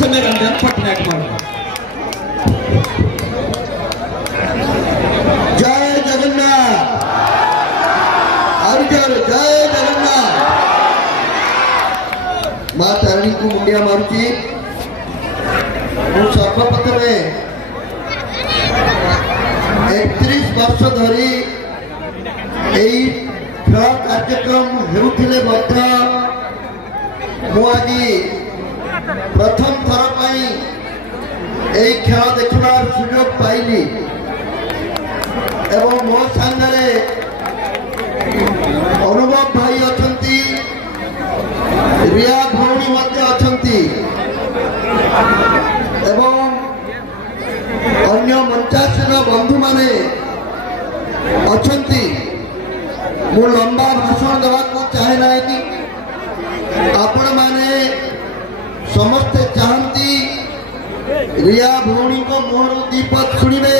समय रंजन पटनायक जय जगन्नाथ और जय जगन्नाथ। माँ तारिणी को मुंडिया मारुची सर्वप्रथम 31 वर्ष धरी खेल कार्यक्रम होउथिले मध्य मु आज प्रथम थर पाई खेल देखिबार सुयोग पाइली एवं मो सांगरे अनुभव भाई अछंती, रिया भौणी मध्य अछंती एवं अन्य मंचासीन बंधु माने अछंती। मु लंबा भाषण देवा को चाहे ना कि आपण माने समस्ते चाहती रिया भौणी को मोहर दीपक शुणिबे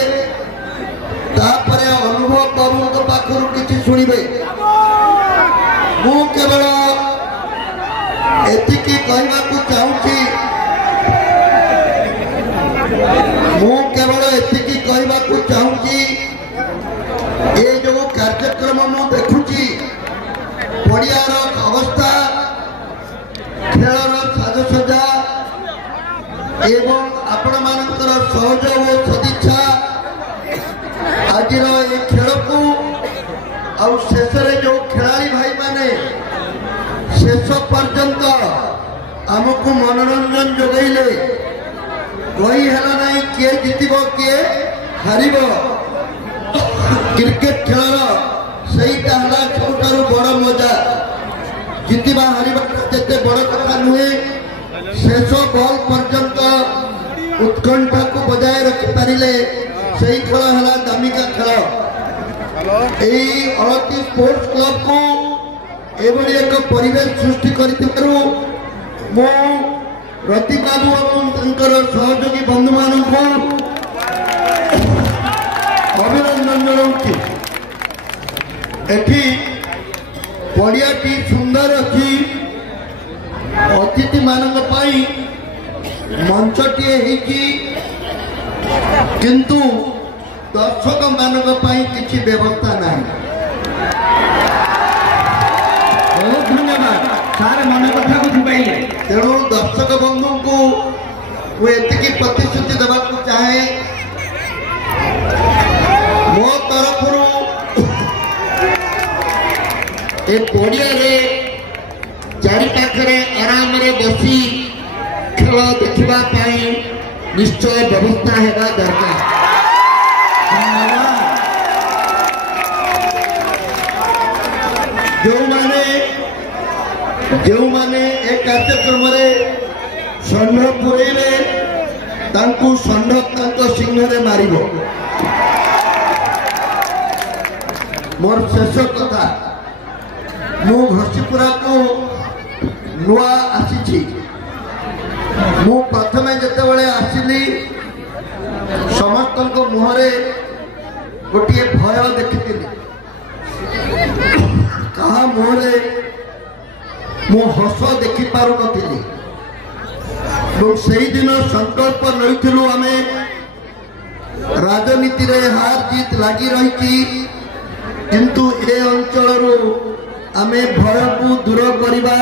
तापर अनुभव बाबू को पाखर किसी शुणिबे। मु केवल एतिकी कहवा को चाहूँगी, मु केवल एतिकी कहवा को चाहूँगी ये जो कार्यक्रम मु देखुची पड़ियार अवस्था खेलर साजसजा एवं आपण मानकर सहयोग और सदिच्छा आज ये खेल को आउ शेष जो खिलाड़ी भाई माने शेष पर्यंत आमको मनोरंजन जोगैले कही है ना किए जितब किए हार क्रिकेट खेल सहीटा है सबुठार बड़ मजा। जितवा हारे बड़ कथा नुहे शेष बॉल पर्यंत उत्कंठा को बजाय रखिपारे से खेल है दामिका खेल। अलती स्पोर्ट्स क्लब को एभली एक परिवेश सृष्टि करिथिबारु मो रति बाबू और सहयोगी बंधु मान अभिनंदन जनाऊँ। एठी पड़ियाटी सुंदर अच्छी अतिथि मान मंचटी किंतु दर्शक मान किसी व्यवस्था ना। बहुत धन्यवाद सारे मन कथा को छुपाइले। तेणु दर्शक बंधु को एति प्रतिश्रुति देवा चाहे मो तरफ ए पड़िया चारि पाखरे आराम रे बसी खेल देखा निश्चय व्यवस्था हेबा दरकार। जो माने ए कार्यक्रम षंढ पुरेले षंढ सिंह मारिब। मोर शेष कथा मु घसीपुरा को नुआ आसी मु प्रथमे जेतेबेले आसिली समस्त मुहरे गोटे भय देखी कहा मुहरे मु हस देखी पारु नथिली। दिन संकल्प नईलु आमे राजनीति रे हार जीत लगी रही किंतु ए अंचल आमे भय को दूर करवा